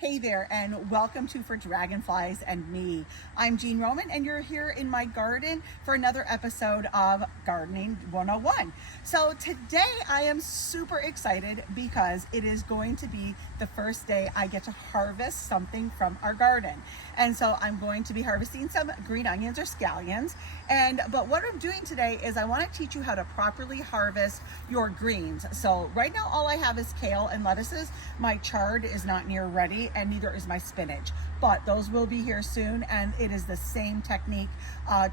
Hey there, and welcome to For Dragonflies and Me. I'm Jean Roman, and you're here in my garden for another episode of Gardening 101. So today I am super excited because it is going to be the first day I get to harvest something from our garden. And so I'm going to be harvesting some green onions or scallions. But what I'm doing today is I want to teach you how to properly harvest your greens. So right now all I have is kale and lettuces. My chard is not near ready, and neither is my spinach, but those will be here soon, and it is the same technique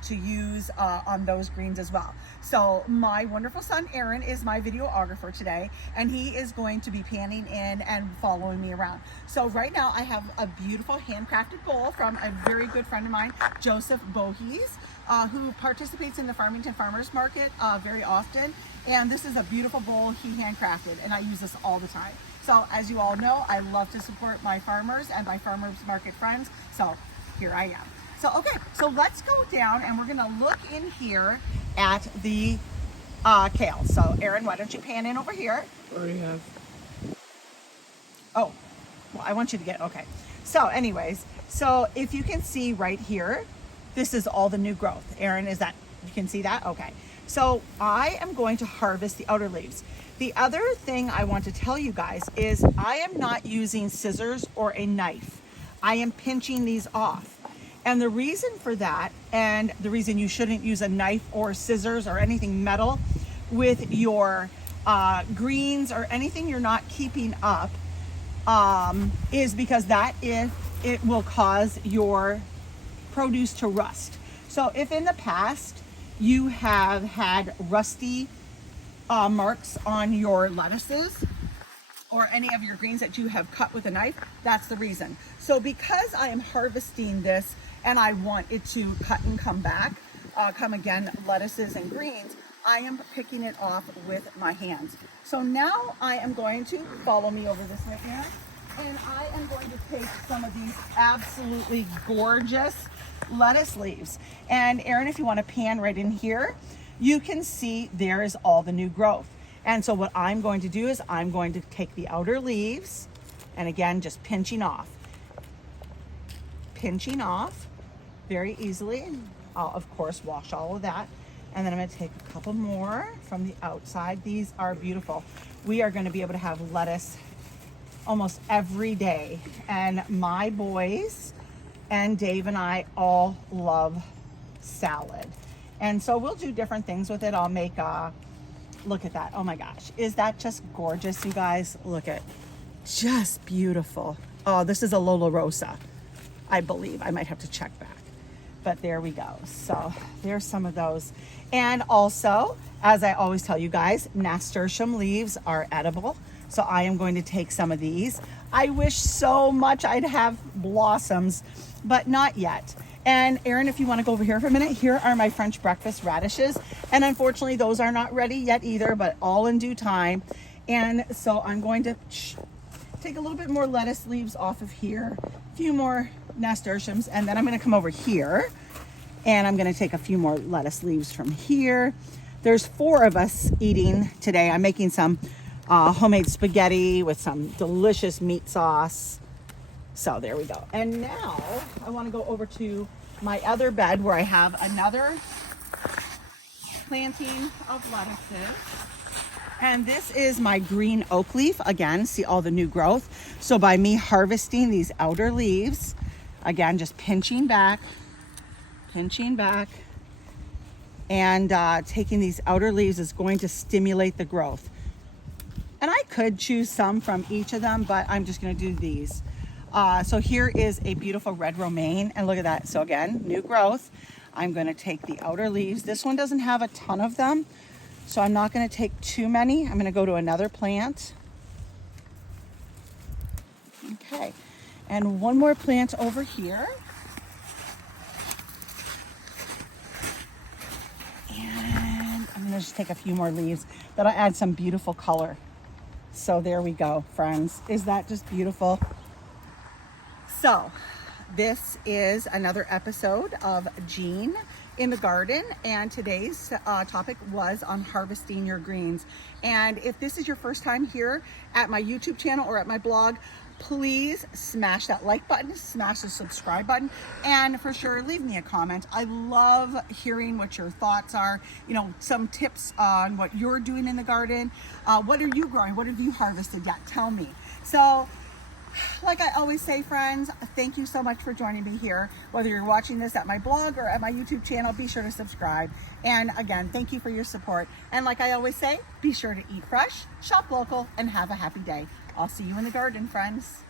to use on those greens as well. So my wonderful son Aaron is my videographer today, and he is going to be panning in and following me around. So right now I have a beautiful handcrafted bowl from a very good friend of mine, Joseph Bohes, who participates in the Farmington Farmers Market very often, and this is a beautiful bowl he handcrafted, and I use this all the time. So as you all know, I love to support my farmers and my farmers market friends. So here I am. So, okay, so let's go down and we're gonna look in here at the kale. So Aaron, why don't you pan in over here? Already have. Oh, well, I want you to get, okay. So anyways, so if you can see right here, this is all the new growth. Aaron, is that, you can see that? Okay. So I am going to harvest the outer leaves. The other thing I want to tell you guys is I am not using scissors or a knife. I am pinching these off. And the reason for that, and the reason you shouldn't use a knife or scissors or anything metal with your greens or anything you're not keeping up, is because it will cause your produce to rust. So if in the past you have had rusty marks on your lettuces or any of your greens that you have cut with a knife, that's the reason. So because I am harvesting this and I want it to cut and come back, come again, lettuces and greens, I am picking it off with my hands. So now I am going to, follow me over this way here, and I am going to take some of these absolutely gorgeous lettuce leaves. And Aaron, if you want to pan right in here, you can see there is all the new growth. And so what I'm going to do is I'm going to take the outer leaves, and again, just pinching off very easily. I'll of course wash all of that. And then I'm going to take a couple more from the outside. These are beautiful. We are going to be able to have lettuce almost every day. And my boys and Dave and I all love salad. And so we'll do different things with it. I'll make look at that. Oh my gosh. Is that just gorgeous, you guys? Look at, just beautiful. Oh, this is a Lola Rosa, I believe. I might have to check back. But there we go. So there's some of those. And also, as I always tell you guys, nasturtium leaves are edible. So I am going to take some of these. I wish so much I'd have blossoms, but not yet. And Aaron, if you want to go over here for a minute, here are my French breakfast radishes. And unfortunately, those are not ready yet either, but all in due time. And so I'm going to take a little bit more lettuce leaves off of here, a few more nasturtiums, and then I'm going to come over here and I'm going to take a few more lettuce leaves from here. There's 4 of us eating today. I'm making some homemade spaghetti with some delicious meat sauce. So there we go. And now I want to go over to my other bed where I have another planting of lettuces. And this is my green oak leaf. Again, see all the new growth. So by me harvesting these outer leaves, again, just pinching back, and taking these outer leaves is going to stimulate the growth. And I could choose some from each of them, but I'm just going to do these. So here is a beautiful red romaine, and look at that. So again, new growth. I'm going to take the outer leaves. This one doesn't have a ton of them, so I'm not going to take too many. I'm going to go to another plant. Okay, and one more plant over here. And I'm going to just take a few more leaves. That'll add some beautiful color. So there we go, friends. Is that just beautiful? So this is another episode of Jean in the garden, and today's topic was on harvesting your greens. And if this is your first time here at my YouTube channel or at my blog, please smash that like button, smash the subscribe button, and for sure leave me a comment. I love hearing what your thoughts are, you know, some tips on what you're doing in the garden. What are you growing? What have you harvested yet? Tell me. So like I always say, friends, thank you so much for joining me here. Whether you're watching this at my blog or at my YouTube channel, be sure to subscribe. And again, thank you for your support. And like I always say, be sure to eat fresh, shop local, and have a happy day. I'll see you in the garden, friends.